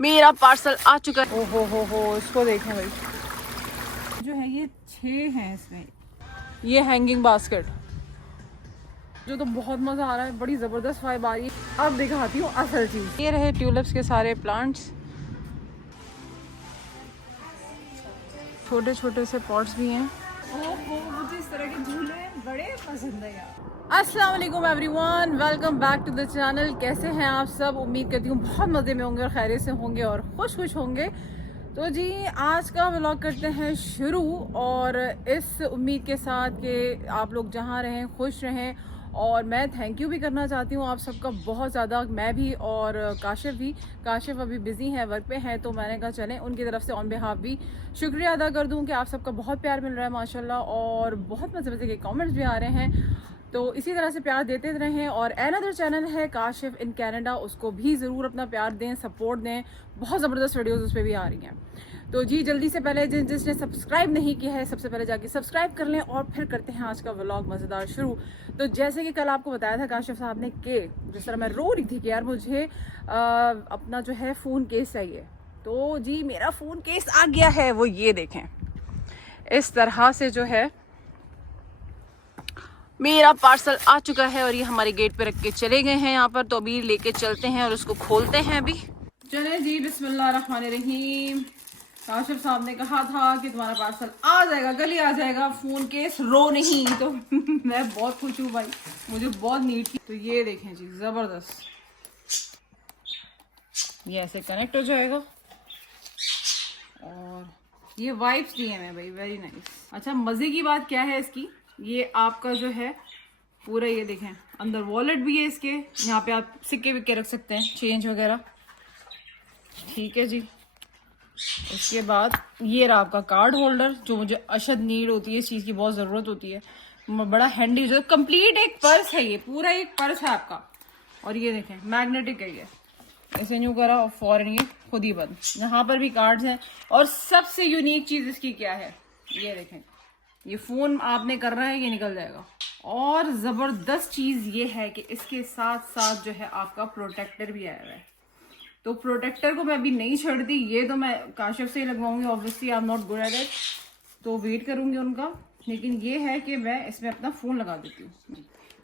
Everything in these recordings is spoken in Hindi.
मेरा पार्सल आ चुका है। ओहो हो, इसको देखें भाई, जो है ये 6 हैं इसमें। ये हैंगिंग बास्केट जो तो बहुत मजा आ रहा है, बड़ी जबरदस्त वाइब आ रही है। अब दिखाती हूँ असल चीज। ये रहे ट्यूलिप्स के सारे प्लांट्स, छोटे छोटे से पॉट्स भी हैं। ओहो, मुझे इस तरह के झूले बड़े पसंद है यार। अस्सलाम वालेकुम everyone, welcome back to the channel. कैसे हैं आप सब? उम्मीद करती हूँ बहुत मज़े में होंगे और खैरियत से होंगे और खुश होंगे। तो जी आज का व्लॉग करते हैं शुरू, और इस उम्मीद के साथ कि आप लोग जहाँ रहें खुश रहें। और मैं थैंक यू भी करना चाहती हूँ आप सबका बहुत ज़्यादा, मैं भी और काशिफ भी। काशिफ अभी बिज़ी है, वर्क पे है, तो मैंने कहा चलें उनकी तरफ से ऑन बिहाफ भी शुक्रिया अदा कर दूँ कि आप सबका बहुत प्यार मिल रहा है माशाल्लाह, और बहुत मज़े मज़े के कमेंट्स भी आ रहे हैं। तो इसी तरह से प्यार देते रहें। और अनदर चैनल है काशिफ इन कनाडा, उसको भी ज़रूर अपना प्यार दें, सपोर्ट दें। बहुत ज़बरदस्त वीडियोज़ उस पर भी आ रही हैं। तो जी जल्दी से पहले जिसने सब्सक्राइब नहीं किया है सबसे पहले जाके सब्सक्राइब कर लें, और फिर करते हैं आज का व्लॉग मज़ेदार शुरू। तो जैसे कि कल आपको बताया था काशिफ साहब ने कि जिस तरह मैं रो रही थी कि यार मुझे अपना जो है फ़ोन केस चाहिए, तो जी मेरा फ़ोन केस आ गया है। वो ये देखें, इस तरह से जो है मेरा पार्सल आ चुका है और ये हमारे गेट पे रख के चले गए हैं यहाँ पर। तो अभी लेके चलते हैं और उसको खोलते हैं अभी। चले जी, बिस्मिल्लाहिर्रहमानिर्रहीम। काशिफ साहब ने कहा था कि तुम्हारा पार्सल आ जाएगा, कल ही आ जाएगा, फोन केस रो नहीं। तो मैं बहुत खुश हूँ भाई, मुझे बहुत नीड थी। तो ये देखें जी, जबरदस्त, ये ऐसे कनेक्ट हो जाएगा और ये वाइब्स दिए हैं भाई, वेरी नाइस। अच्छा, मजे की बात क्या है इसकी, ये आपका जो है पूरा, ये देखें अंदर वॉलेट भी है इसके, यहाँ पे आप सिक्के विक्के रख सकते हैं, चेंज वगैरह। ठीक है जी। उसके बाद ये रहा आपका कार्ड होल्डर, जो मुझे अशद नीड होती है, इस चीज़ की बहुत ज़रूरत होती है, बड़ा हैंडी जो कंप्लीट एक पर्स है, ये पूरा एक पर्स है आपका। और ये देखें मैग्नेटिक है, ये ऐसे न्यू करा और फौरन ये खुद ही बंद। यहाँ पर भी कार्ड्स हैं। और सबसे यूनिक चीज़ इसकी क्या है, ये देखें, ये फ़ोन आपने करना है, ये निकल जाएगा। और ज़बरदस्त चीज़ ये है कि इसके साथ साथ जो है आपका प्रोटेक्टर भी आया हुआ है। तो प्रोटेक्टर को मैं अभी नहीं छोड़ती, ये तो मैं काशिफ से ही लगवाऊंगी, obviously I am not good at it, तो वेट करूंगी उनका। लेकिन ये है कि मैं इसमें अपना फ़ोन लगा देती हूँ।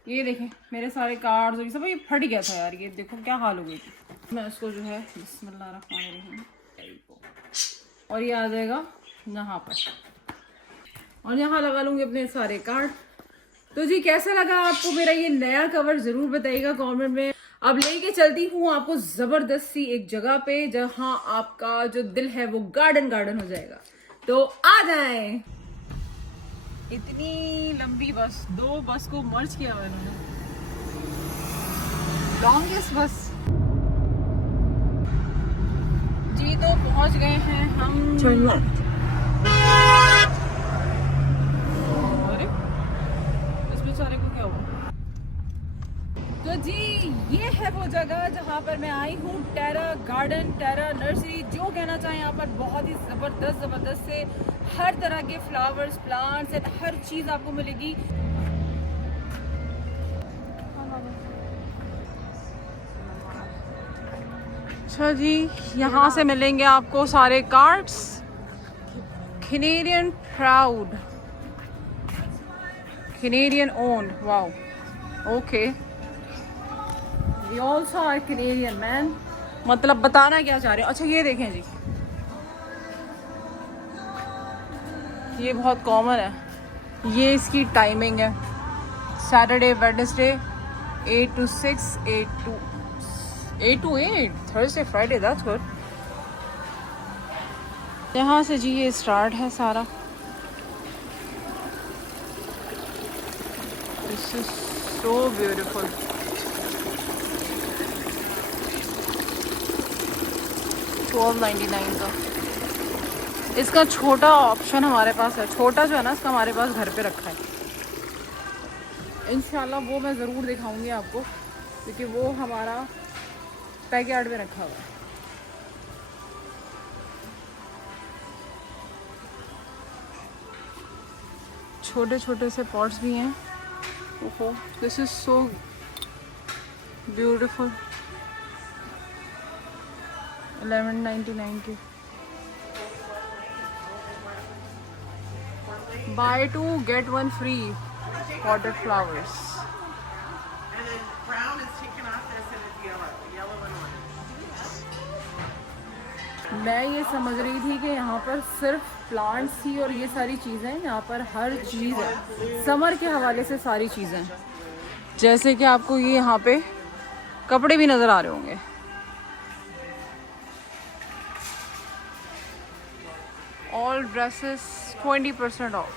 ये देखें मेरे सारे कार्ड्स और ये सब, ये फट गया था यार, ये देखो क्या हाल हो गई थी। मैं उसको जो है बिस्मिल्लाहिर्रहमानिर्रहीम, और ये आ जाएगा यहाँ पर, और यहाँ लगा लूँगी अपने सारे कार्ड। तो जी कैसा लगा आपको मेरा ये नया कवर, ज़रूर बताइएगा कमेंट में। अब लेके चलती हूँ आपको जबरदस्त सी एक जगह पे, जहाँ आपका जो दिल है वो गार्डन गार्डन हो जाएगा। तो आ जाएं। इतनी लंबी बस, 2 बस को मर्ज किया हुआ इन्होंने, लॉन्गेस्ट बस। जी तो पहुंच गए हैं हम। अरे इस बेचारे को क्या हुआ? तो जी ये है वो जगह जहाँ पर मैं आई हूँ, टेरा गार्डन, टेरा नर्सरी, जो कहना चाहें। यहाँ पर बहुत ही ज़बरदस्त से हर तरह के फ्लावर्स, प्लांट्स एंड हर चीज़ आपको मिलेगी। अच्छा जी, यहाँ से मिलेंगे आपको सारे cards. Canadian proud, Canadian owned, wow, okay, We also are Canadian man। मतलब बताना क्या चाह रहे हो? अच्छा ये देखें जी, ये बहुत कॉमन है, ये इसकी टाइमिंग है Saturday Wednesday 8 to 6, 8 to 8, Thursday Friday, that's good. यहाँ से जी ये स्टार्ट है सारा। This is so beautiful. $12.99 का इसका छोटा ऑप्शन हमारे पास है, छोटा जो है ना इसका हमारे पास घर पे रखा है। इंशाल्लाह वो मैं ज़रूर दिखाऊंगी आपको, क्योंकि वो हमारा बैकयार्ड में रखा हुआ है। छोटे छोटे से पॉट्स भी हैं। ओहो, दिस इज सो ब्यूटीफुल। 1199 के। Buy 2 get 1 free potted flowers। And then brown is taken off this and it's yellow. Yellow and orange. मैं ये समझ रही थी कि यहाँ पर सिर्फ प्लांट्स ही और ये सारी चीज़ें, यहाँ पर हर चीज़ है समर के हवाले से, सारी चीज़ें। जैसे कि आपको ये यहाँ पे कपड़े भी नज़र आ रहे होंगे। All dresses 20% of.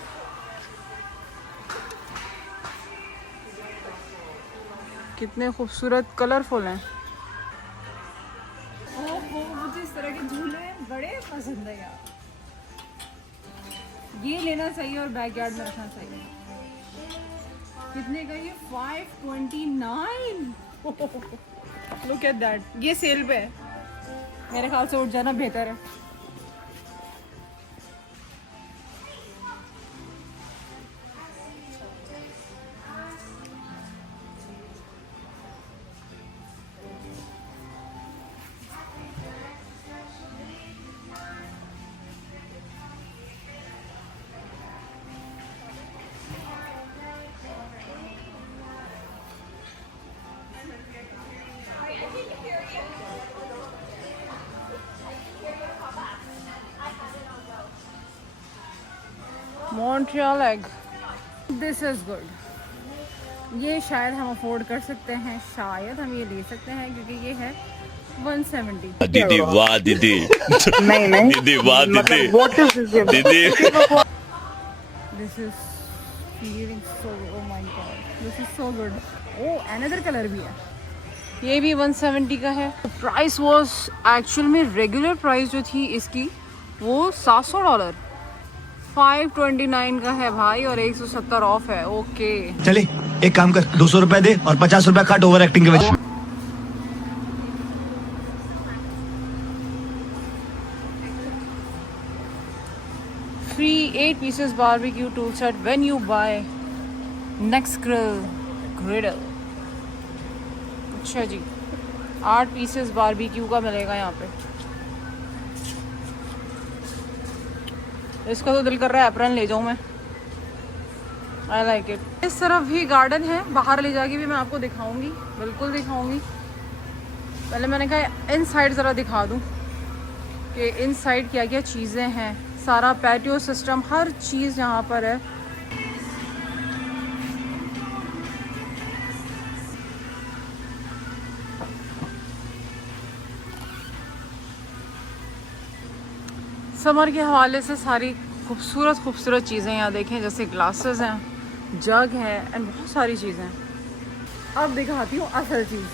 कितने खूबसूरत कलरफुल हैं। ओहो, मुझे इस तरह के झूले बड़े पसंद है यार। ये लेना चाहिए और बैकयार्ड में रखना चाहिए। कितने का ये? 529। Look at that. ये सेल पे है, मेरे ख्याल से उठ जाना बेहतर है। Montreal egg, this is good। ये शायद हम अफोर्ड कर सकते हैं, शायद हम ये ले सकते हैं क्योंकि ये है 170। दीदी वाह दीदी। नहीं दीदी वाह दीदी। what is this? दीदी This is feeling so, oh my god, this is so good। oh, another color भी है। ये भी 170 का है। प्राइस वॉज एक्चुअल में, रेगुलर प्राइस जो थी इसकी वो $700, 529 का है भाई और 170 ऑफ है। ओके चले एक काम कर, 200 रुपए दे और 50 रुपए काट ओवर एक्टिंग के वजह। Free 8 pieces barbecue tool set when you buy next griddle। अच्छा जी, 8 pieces बारबेक्यू का मिलेगा यहाँ पे। इसका तो दिल कर रहा है एप्रन ले जाऊँ मैं। I like it. इस तरफ भी गार्डन है, बाहर ले जाके भी मैं आपको दिखाऊंगी, बिल्कुल दिखाऊंगी। पहले मैंने कहा इन साइड ज़रा दिखा दूँ कि इन साइड क्या क्या चीज़ें हैं। सारा पैटियो सिस्टम, हर चीज़ यहाँ पर है। समर के हवाले से सारी खूबसूरत खूबसूरत चीज़ें यहाँ देखें, जैसे ग्लासेस हैं, जग है एंड बहुत सारी चीज़ें। अब दिखाती हूँ असल चीज़।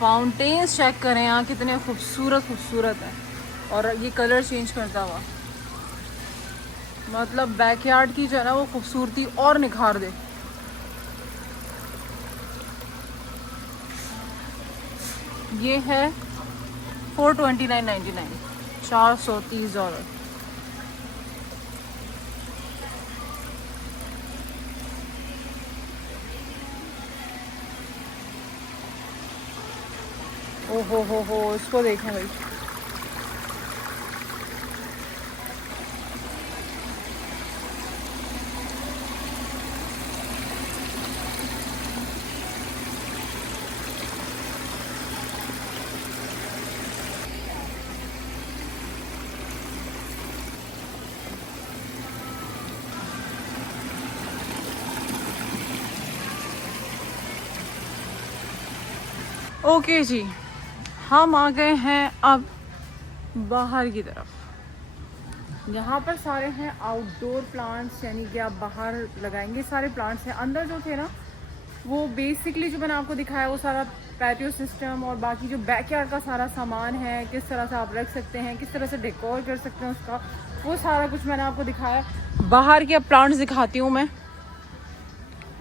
फाउंटेन्स चेक करें यहाँ कितने खूबसूरत खूबसूरत हैं और ये कलर चेंज करता हुआ, मतलब बैकयार्ड की जो है ना वो खूबसूरती और निखार दे। ये है $429.99, $430। ओहो हो, इसको देखें भाई। ओके जी, हम आ गए हैं अब बाहर की तरफ। यहाँ पर सारे हैं आउटडोर प्लांट्स, यानी कि आप बाहर लगाएंगे सारे प्लांट्स हैं। अंदर जो थे ना वो बेसिकली जो मैंने आपको दिखाया वो सारा पैटियो सिस्टम और बाकी जो बैकयार्ड का सारा सामान है, किस तरह से आप रख सकते हैं, किस तरह से डेकोर कर सकते हैं उसका, वो सारा कुछ मैंने आपको दिखाया। बाहर के अब प्लांट्स दिखाती हूँ मैं।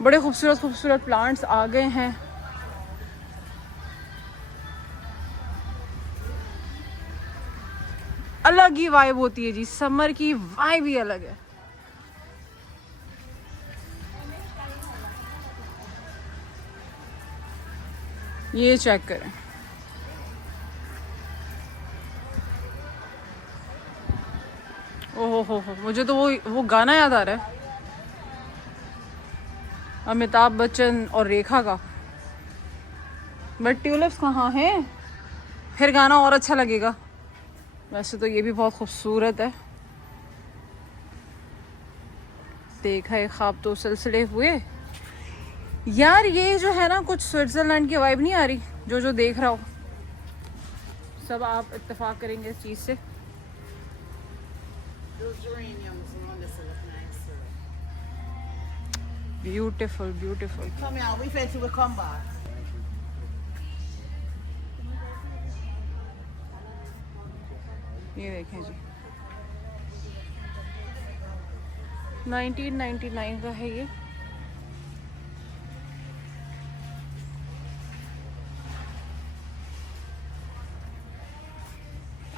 बड़े खूबसूरत खूबसूरत प्लांट्स आ गए हैं। अलग ही वाइब होती है जी, समर की वाइब ही अलग है। ये चेक करें, ओहो हो, मुझे तो वो गाना याद आ रहा है अमिताभ बच्चन और रेखा का, बट ट्यूलिप्स कहाँ हैं? फिर गाना और अच्छा लगेगा। वैसे तो ये भी बहुत खूबसूरत है। देखा है ख्वाब तो सिलसिले हुए। यार ये जो है ना, कुछ स्विट्जरलैंड की वाइब नहीं आ रही? जो देख रहा हो सब आप इत्तेफाक करेंगे इस चीज़ से। Those geraniums around this look nice. Beautiful beautiful. Come here, we fed you will come back. ये देखें जी, 1999 का है ये।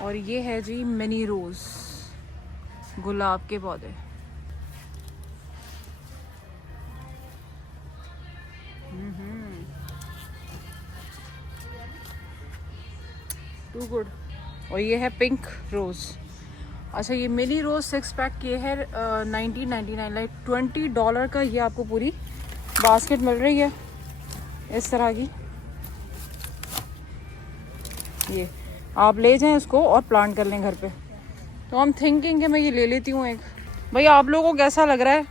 और ये है जी मिनी रोज, गुलाब के पौधे। Too good. और ये है पिंक रोज। अच्छा ये मिनी रोज 6 पैक ये है 1999, लाइक $20 का ये आपको पूरी बास्केट मिल रही है इस तरह की। ये आप ले जाएं इसको और प्लांट कर लें घर पे। तो हम थिंकिंग कि मैं ये ले लेती हूँ एक। भाई आप लोगों को कैसा लग रहा है?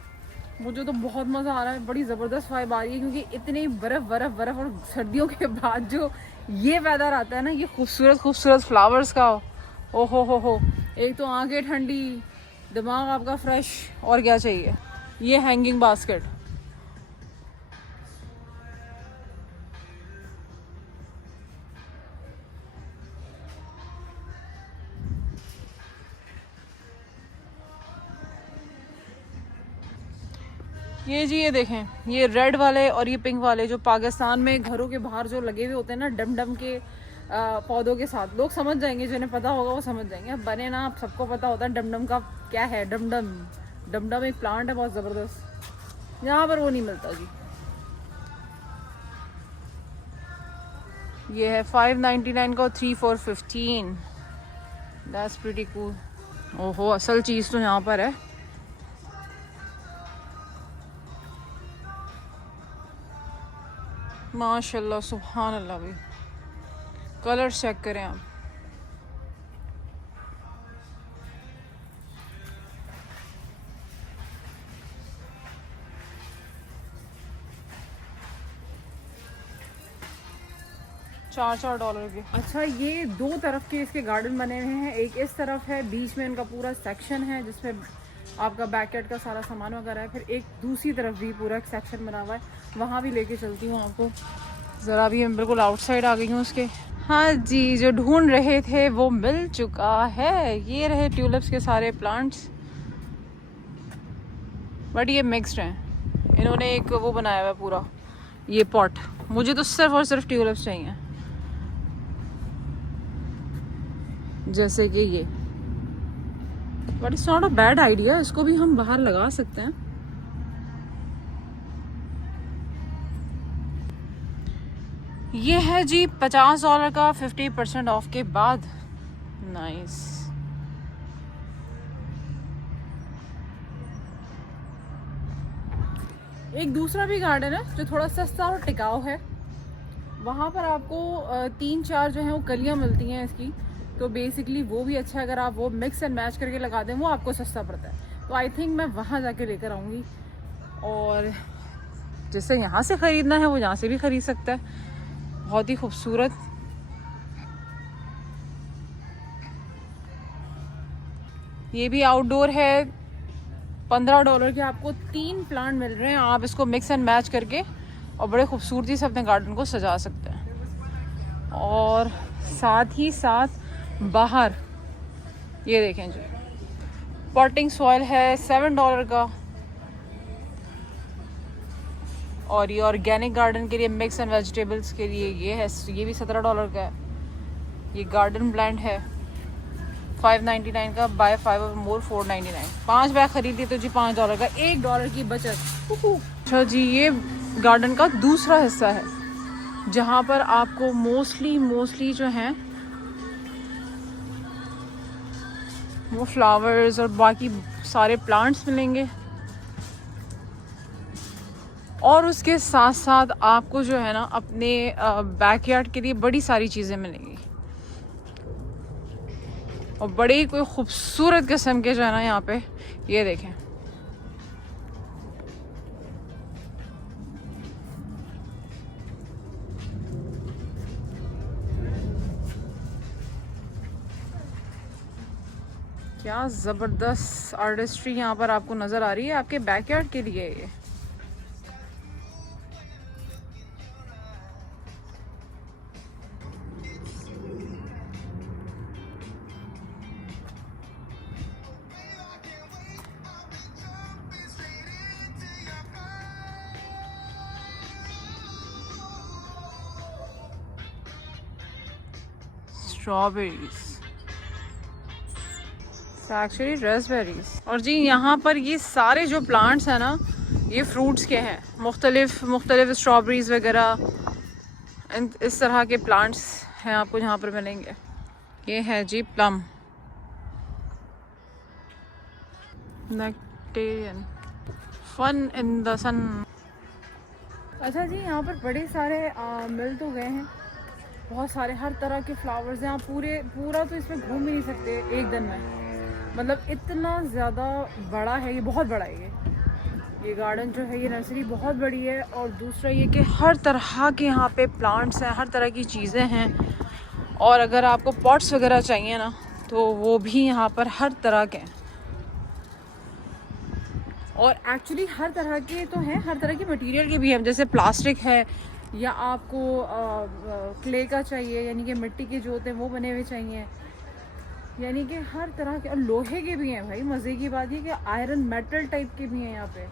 मुझे तो बहुत मज़ा आ रहा है, बड़ी ज़बरदस्त वाइब आ रही है, क्योंकि इतनी बर्फ़ और सर्दियों के बाद जो ये वेदर आता है ना, ये खूबसूरत फ्लावर्स का, ओ हो, एक तो आंखें ठंडी, दिमाग आपका फ्रेश, और क्या चाहिए। ये हैंगिंग बास्केट, ये जी ये देखें, ये रेड वाले और ये पिंक वाले जो पाकिस्तान में घरों के बाहर जो लगे हुए होते हैं ना, डम के पौधों के साथ, लोग समझ जाएंगे, जिन्हें पता होगा वो समझ जाएंगे। अब बने ना, आप सबको पता होता है डम का क्या है। डम एक प्लांट है बहुत ज़बरदस्त, यहाँ पर वो नहीं मिलता जी। ये है 599 का, 3 for 15। That's pretty cool. ओहो, असल चीज़ तो यहाँ पर है। माशाल्लाह, सुभान अल्लाह। भी कलर चेक करें आप। $4 के। अच्छा ये दो तरफ के इसके गार्डन बने हुए हैं, एक इस तरफ है, बीच में इनका पूरा सेक्शन है जिसमें आपका बैकयार्ड का सारा सामान वगैरह है, फिर एक दूसरी तरफ भी पूरा एक सेक्शन बना हुआ है, वहाँ भी लेके चलती हूँ आपको। ज़रा भी मैं बिल्कुल आउटसाइड आ गई हूँ उसके। हाँ जी, जो ढूंढ रहे थे वो मिल चुका है। ये रहे ट्यूलिप्स के सारे प्लांट्स, बट ये मिक्स्ड हैं। इन्होंने एक वो बनाया हुआ है पूरा ये पॉट। मुझे तो सिर्फ और सिर्फ ट्यूलिप्स चाहिए, जैसे कि ये। But it's not a bad idea, इसको भी हम बाहर लगा सकते हैं। ये है जी $50 का, 50% ऑफ के बाद। नाइस। एक दूसरा भी गार्डन है जो थोड़ा सस्ता और टिकाऊ है। वहाँ पर आपको 3-4 जो है वो कलियाँ मिलती हैं इसकी, तो बेसिकली वो भी अच्छा है। अगर आप वो मिक्स एंड मैच करके लगा दें, वो आपको सस्ता पड़ता है। तो आई थिंक मैं वहाँ जाके लेकर आऊँगी, और जिसे यहाँ से ख़रीदना है वो यहाँ से भी ख़रीद सकता है। बहुत ही खूबसूरत। ये भी आउटडोर है, $15 के आपको 3 प्लांट मिल रहे हैं। आप इसको मिक्स एंड मैच करके और बड़े खूबसूरती से अपने गार्डन को सजा सकते हैं। और साथ ही साथ बाहर ये देखें जी, पॉटिंग सॉइल है $7 का। और ये ऑर्गेनिक गार्डन के लिए, मिक्स एंड वेजिटेबल्स के लिए ये है, ये भी $17 का है। ये गार्डन प्लांट है 599 का, बाय 5 और मोर 499। 5 बैग खरीदिए तो जी $5 का, $1 की बचत। अच्छा जी, ये गार्डन का दूसरा हिस्सा है जहाँ पर आपको मोस्टली जो हैं वो फ्लावर्स और बाकी सारे प्लांट्स मिलेंगे, और उसके साथ साथ आपको जो है ना अपने बैकयार्ड के लिए बड़ी सारी चीज़ें मिलेंगी, और बड़े ही कोई खूबसूरत किस्म के जो है ना यहाँ पे, ये देखें। क्या ज़बरदस्त आर्टिस्ट्री यहाँ पर आपको नज़र आ रही है आपके बैकयार्ड के लिए। ये स्ट्रॉबेरीज, एक्चुअली रास्पबेरीज। और जी यहाँ पर ये सारे जो प्लांट्स हैं ना, ये फ्रूट्स के हैं, मुख्तलिफ स्ट्रॉबेरीज वगैरह इस तरह के प्लांट्स हैं आपको यहाँ पर मिलेंगे। ये है जी plum, nectarine, fun in the sun. अच्छा जी, यहाँ पर बड़े सारे मिल तो गए हैं, बहुत सारे हर तरह के फ्लावर्स हैं। आप पूरा तो इसमें घूम भी नहीं सकते एक दिन में, मतलब इतना ज़्यादा बड़ा है ये, बहुत बड़ा है ये गार्डन जो है, ये नर्सरी बहुत बड़ी है। और दूसरा ये कि हर तरह के यहाँ पे प्लांट्स हैं, हर तरह की चीज़ें हैं, और अगर आपको पॉट्स वगैरह चाहिए ना तो वो भी यहाँ पर हर तरह के हैं। और एक्चुअली हर तरह के तो हैं, हर तरह के मटेरियल के भी हैं, जैसे प्लास्टिक है, या आपको क्ले का चाहिए, यानी कि मिट्टी के जो होते हैं वो बने हुए चाहिए, यानी कि हर तरह के। और लोहे के भी हैं भाई, मज़े की बात ये कि आयरन मेटल टाइप के भी हैं यहाँ पे।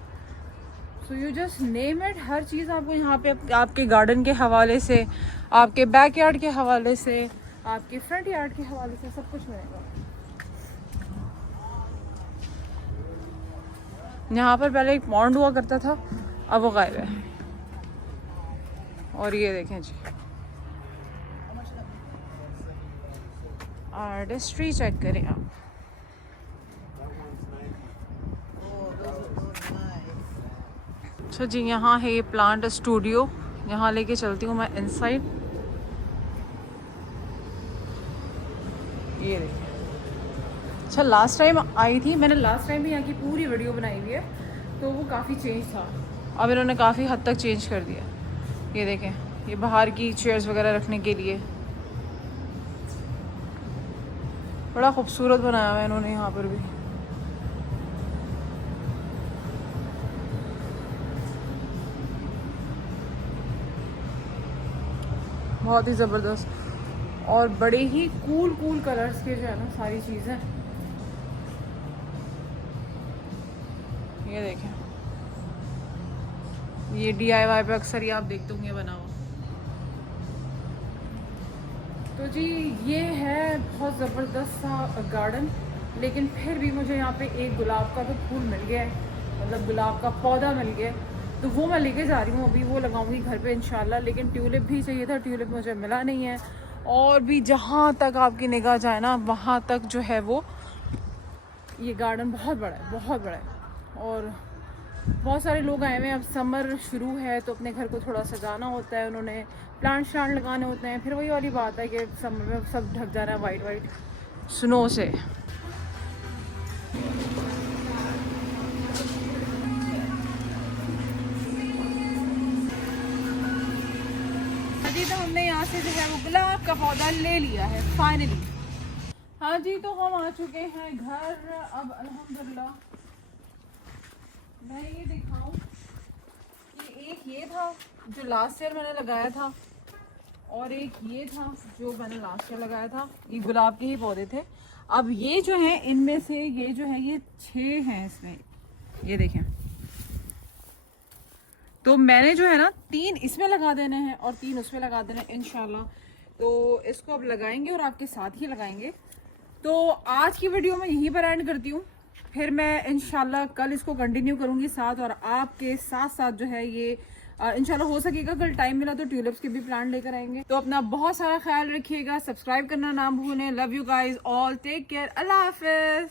So you just name it, हर चीज़ आपको यहाँ पे आपके गार्डन के हवाले से, आपके बैकयार्ड के हवाले से, आपके फ्रंट यार्ड के हवाले से सब कुछ मिलेगा। यहाँ पर पहले एक पॉन्ड हुआ करता था, अब वो गायब है। और ये देखें जी, आर्टिस्ट्री चेक करें आप। अच्छा जी, यहाँ है ये प्लांट स्टूडियो, यहाँ लेके चलती हूँ मैं इनसाइड। ये देखिए, अच्छा लास्ट टाइम आई थी, मैंने लास्ट टाइम भी यहाँ की पूरी वीडियो बनाई हुई है, तो वो काफ़ी चेंज था, अब इन्होंने काफ़ी हद तक चेंज कर दिया। ये देखें, ये बाहर की चेयर्स वगैरह रखने के लिए बड़ा खूबसूरत बनाया हुआ है इन्होंने यहाँ पर भी। बहुत ही ज़बरदस्त, और बड़े ही कूल कलर्स के जो है ना सारी चीज़ें। ये देखें, ये DIY पे अक्सर ही आप देखते होंगे बना हुआ। तो जी ये है बहुत ज़बरदस्त सा गार्डन, लेकिन फिर भी मुझे यहाँ पे एक गुलाब का तो फूल मिल गया है, मतलब गुलाब का पौधा मिल गया है, तो वो मैं लेके जा रही हूँ, अभी वो लगाऊंगी घर पे इंशाल्लाह। लेकिन ट्यूलिप भी चाहिए था, ट्यूलिप मुझे मिला नहीं है। और भी जहाँ तक आपकी निगाह जाए ना, वहाँ तक जो है वो ये गार्डन बहुत बड़ा है, बहुत बड़ा है। और बहुत सारे लोग आए हुए हैं, अब समर शुरू है तो अपने घर को थोड़ा सजाना होता है, उन्होंने प्लांट शांट लगाने होते हैं। फिर वही वाली बात है कि समर में सब ढक जाना है वाइट स्नो से। जी तो हमने यहाँ से जो है वो गुलाब का पौधा ले लिया है फाइनली। हाँ जी, तो हम आ चुके हैं घर अब अल्हम्दुलिल्लाह। मैं ये दिखाऊं कि एक ये था जो लास्ट ईयर मैंने लगाया था, और एक ये था जो मैंने लास्ट ईयर लगाया था। ये गुलाब के ही पौधे थे। अब ये जो है इनमें से ये जो है ये 6 हैं इसमें, ये देखें। तो मैंने जो है ना 3 इसमें लगा देने हैं और 3 उसमें लगा देने हैं इंशाल्लाह। तो इसको अब लगाएंगे और आपके साथ ही लगाएंगे। तो आज की वीडियो मैं यहीं पर एंड करती हूँ, फिर मैं इंशाल्लाह कल इसको कंटिन्यू करूँगी साथ, और आपके साथ साथ जो है ये इंशाल्लाह हो सकेगा कल टाइम मिला तो ट्यूलिप्स के भी प्लांट लेकर आएंगे। तो अपना बहुत सारा ख्याल रखिएगा, सब्सक्राइब करना ना भूलें। Love you guys all, take care, अल्लाह हाफिज।